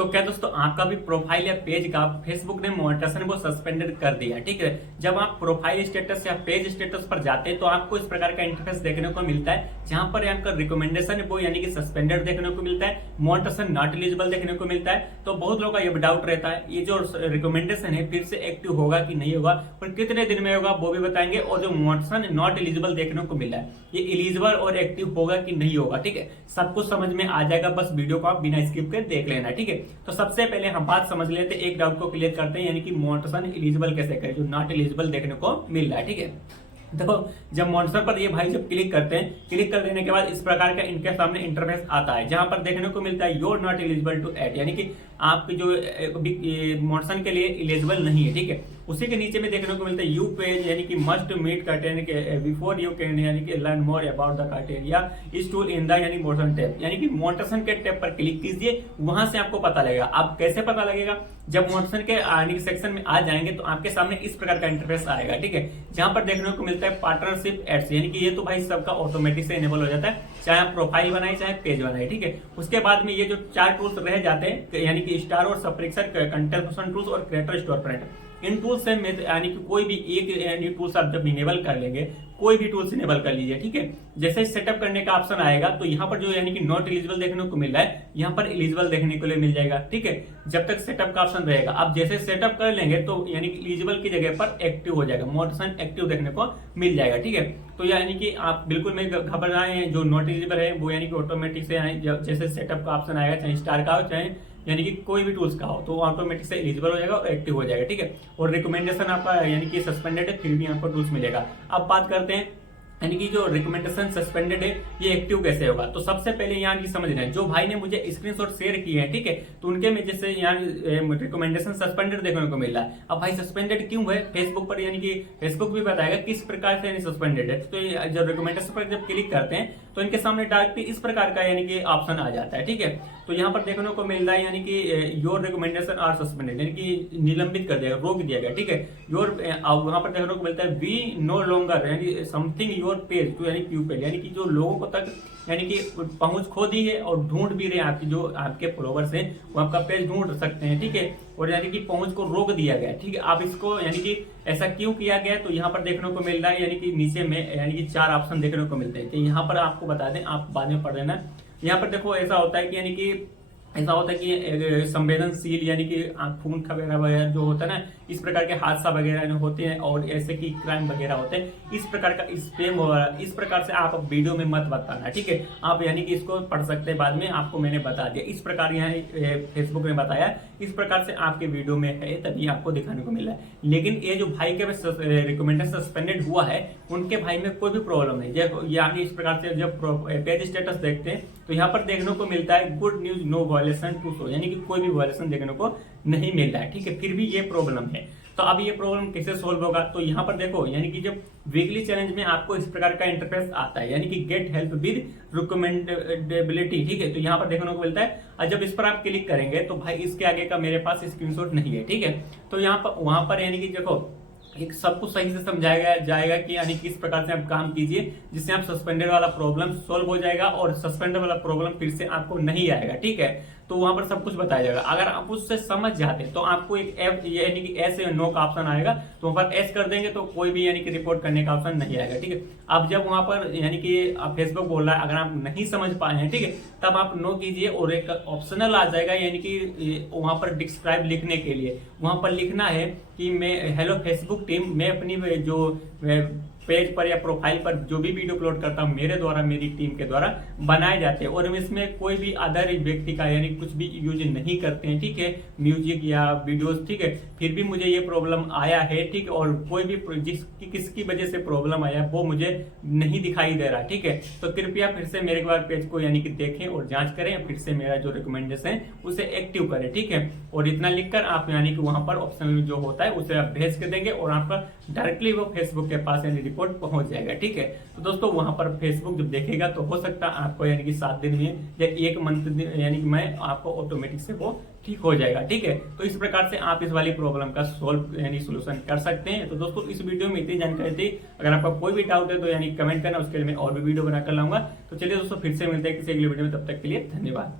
तो क्या दोस्तों आपका भी प्रोफाइल या पेज का फेसबुक ने मोनेटाइजेशन को सस्पेंडेड कर दिया। ठीक है, जब आप प्रोफाइल स्टेटस या पेज स्टेटस पर जाते हैं तो आपको इस प्रकार का इंटरफेस देखने को मिलता है, जहां पर आपका रिकमेंडेशन वो यानी कि सस्पेंडेड देखने को मिलता है, मोनेटाइजेशन नॉट एलिजिबल देखने को मिलता है। तो बहुत लोगों का ये डाउट रहता है ये जो रिकमेंडेशन है फिर से एक्टिव होगा कि नहीं होगा और कितने दिन में होगा वो भी बताएंगे, और जो मोनेटाइजेशन नॉट एलिजिबल देखने को मिला है ये एलिजिबल और एक्टिव होगा कि नहीं होगा। ठीक है, सब कुछ समझ में आ जाएगा, बस वीडियो को आप बिना स्किप कर देख लेना। ठीक है, तो सबसे पहले हम बात समझ लेते हैं, एक डाउट को क्लियर करते हैं, यानी कि मोनेटाइजेशन एलिजिबल कैसे करें जो नॉट एलिजिबल देखने को मिल रहा है। ठीक है, देखो जब मोनेटाइजेशन पर ये भाई जब क्लिक करते हैं, क्लिक कर देने के बाद इस प्रकार का इनके सामने इंटरफेस आता है, जहां पर देखने को मिलता है your not eligible to add, यानी कि आपके जो मोनेटाइजेशन के लिए एलिजिबल नहीं है। ठीक है, उसी के नीचे में देखने को मिलता है यू पेज, यानी कि must meet criteria before you can यानी कि learn more about the criteria is tool in the यानी मोनेटाइजेशन टैब, यानी कि मोनेटाइजेशन के टैब पर क्लिक कीजिए, वहां से आपको पता लगेगा। अब कैसे पता लगेगा? जब मोनेटाइजेशन के यानी कि सेक्शन में आ जाएंगे तो आपके सामने इस प्रकार का इंटरफेस आएगा। ठीक है, जहां पर देखने को मिलता है पार्टनरशिप एड्स, यानी कि ये तो भाई सबका ऑटोमेटिक से इनेबल हो जाता है, चाहे आप प्रोफाइल बनाए चाहे पेज बनाए। ठीक है, उसके बाद में ये जो 4 टूल्स रह जाते हैं, यानी कि स्टार और सब्सक्रिप्शन, कंटेंट टूल्स और क्रिएटर स्टोर फ्रंट, इन टूल्स से यानी कि कोई भी एक टूल्स आप जब इनेबल कर लेंगे, कोई भी टूल्स इनेबल कर लीजिए। ठीक है, जैसे सेटअप करने का ऑप्शन आएगा तो यहाँ पर जो यानी कि नॉट एलिजिबल देखने को मिल रहा है, यहाँ पर एलिजिबल देखने को मिल जाएगा। ठीक है, जब तक सेटअप का ऑप्शन रहेगा, आप जैसे सेटअप कर लेंगे तो यानी कि एलिजिबल की जगह पर एक्टिव हो जाएगा, मोनेटाइजेशन एक्टिव देखने को मिल जाएगा। ठीक है, तो यानी कि आप बिल्कुल में घबराए, जो नॉट एलिजिबल है वो यानी कि ऑटोमेटिक से जैसे सेटअप का ऑप्शन आएगा, चाहे स्टार का हो चाहे यानी कि कोई भी टूल्स का हो, तो ऑटोमेटिक से एलिजिबल हो जाएगा और एक्टिव हो जाएगा। ठीक है, और रिकमेंडेशन आपका यानी कि सस्पेंडेड है फिर भी आपको टूल्स मिलेगा। अब बात करते हैं यानी कि जो रिकमेंडेशन सस्पेंडेड है ये एक्टिव कैसे होगा। तो सबसे पहले यहाँ की समझ रहे हैं, जो भाई ने मुझे स्क्रीनशॉट शेयर किए हैं, ठीक है, तो उनके में जैसे यहाँ रिकमेंडेशन सस्पेंडेड देखने को मिल रहा है। अब भाई सस्पेंडेड क्यों है फेसबुक पर, यानी कि फेसबुक भी बताएगा किस प्रकार से यानी सस्पेंडेड है। तो जब रिकमेंडेशन पर जब क्लिक करते हैं तो इनके सामने डायरेक्टली इस प्रकार का यानी कि ऑप्शन आ जाता है। ठीक है, तो यहाँ पर देखने को मिल रहा है यानी कि योर रिकमेंडेशन आर सस्पेंडेड, यानी कि निलंबित कर दिया, रोक दिया गया। ठीक है, योर वहां पर देखने को मिलता है वी नो लॉन्गर यानी समथिंग योर पेज टू यानी क्यू पेज, यानी कि जो लोगों को तक यानी कि पहुंच खो दी है और ढूंढ भी रहे हैं, आपकी जो आपके फॉलोवर्स हैं वो आपका पेज ढूंढ सकते हैं। ठीक है, और यानी कि पहुंच को रोक दिया गया। ठीक है, आप इसको यानी कि ऐसा क्यों किया गया, तो यहाँ पर देखने को मिल रहा है यानी कि नीचे में यानी कि 4 ऑप्शन देखने को मिलते हैं, कि यहाँ पर आपको बता दें, आप बाद में पढ़ लेना। यहाँ पर देखो ऐसा होता है कि यानी कि ऐसा होता है कि संवेदनशील यानी कि खून वगैरह जो होता है ना, इस प्रकार के हादसा वगैरह जो होते हैं और ऐसे की क्राइम वगैरह होते हैं, इस प्रकार का स्पैम हो रहा है, इस प्रकार से आप वीडियो में मत बताना। ठीक है, आप यानी कि इसको पढ़ सकते हैं, बाद में आपको मैंने बता दिया, इस प्रकार यहाँ फेसबुक ने बताया, इस प्रकार से आपके वीडियो में है तभी आपको दिखाने को मिला है। लेकिन ये जो भाई के रिकमेंडेशन सस्पेंडेड हुआ है उनके भाई में कोई भी प्रॉब्लम नहीं। जब यानी इस प्रकार से जब पेज स्टेटस देखते हैं तो यहाँ पर देखने को मिलता है good news no violation to show, यानी कि कोई भी वायलेशन देखने को नहीं मिल रहा है। ठीक है, फिर भी ये प्रॉब्लम है। तो अब ये प्रॉब्लम कैसे सोल्व होगा, तो यहाँ पर देखो यानी कि जब वीकली चैलेंज में आपको इस प्रकार का इंटरफेस आता है, यानी कि गेट हेल्प विद रिकमेंडेबिलिटी। ठीक है, तो यहाँ पर देखने को मिलता है, और जब इस पर आप क्लिक करेंगे तो भाई इसके आगे का मेरे पास स्क्रीनशॉट नहीं है। ठीक है, तो यहाँ पर वहां पर यानी कि देखो एक सब कुछ सही से समझाया जाएगा कि यानी किस प्रकार से आप काम कीजिए जिससे आप सस्पेंडेड वाला प्रॉब्लम सोल्व हो जाएगा और सस्पेंडेड वाला प्रॉब्लम फिर से आपको नहीं आएगा। ठीक है, तो वहां पर सब कुछ बताया जाएगा। अगर आप उससे समझ जाते तो आपको एक ऐप यानी कि एस नो का ऑप्शन आएगा, तो वहां पर एस कर देंगे तो कोई भी यानी कि रिपोर्ट करने का ऑप्शन नहीं आएगा। ठीक है, अब जब वहां पर यानी कि फेसबुक बोल रहा है अगर आप नहीं समझ पाए हैं, ठीक है, तब आप नो कीजिए और एक ऑप्शनल आ जाएगा, यानी कि वहां पर डिस्क्राइब लिखने के लिए वहां पर लिखना है कि मैं हेलो फेसबुक टीम, मैं अपनी जो पेज पर या प्रोफाइल पर जो भी वीडियो अपलोड करता हूं मेरे द्वारा, मेरी टीम के द्वारा बनाए जाते हैं और इसमें कोई भी अदर व्यक्ति का यानी कुछ भी यूज नहीं करते हैं। ठीक है, म्यूजिक या वीडियोस। ठीक है, फिर भी मुझे ये प्रॉब्लम आया है। ठीक है, और कोई भी किसकी वजह से प्रॉब्लम आया वो मुझे नहीं दिखाई दे रहा। ठीक है, तो कृपया फिर से मेरे बार पेज को यानी कि देखें और जांच करें, फिर से मेरा जो रिकमेंडेशन है उसे एक्टिव करें। ठीक है, और इतना लिखकर आप यानी कि वहां पर ऑप्शन जो होता है उसे आप भेज कर देंगे और आपका डायरेक्टली वो फेसबुक के पास यानी रिपोर्ट पहुंच जाएगा। ठीक है, तो दोस्तों वहां पर फेसबुक जब देखेगा तो हो सकता है आपको यानी कि 7 दिन में या 1 मंथ यानी कि मैं आपको ऑटोमेटिक से वो ठीक हो जाएगा। ठीक है, तो इस प्रकार से आप इस वाली प्रॉब्लम का सोल्व यानी सोल्यूशन कर सकते हैं। तो दोस्तों इस वीडियो में इतनी जानकारी थी, अगर आपका कोई भी डाउट है तो यानी कमेंट करना, उसके लिए मैं और भी वीडियो बनाकर लाऊंगा। तो चलिए दोस्तों फिर से मिलते हैं किसी अगली वीडियो में, तब तक के लिए धन्यवाद।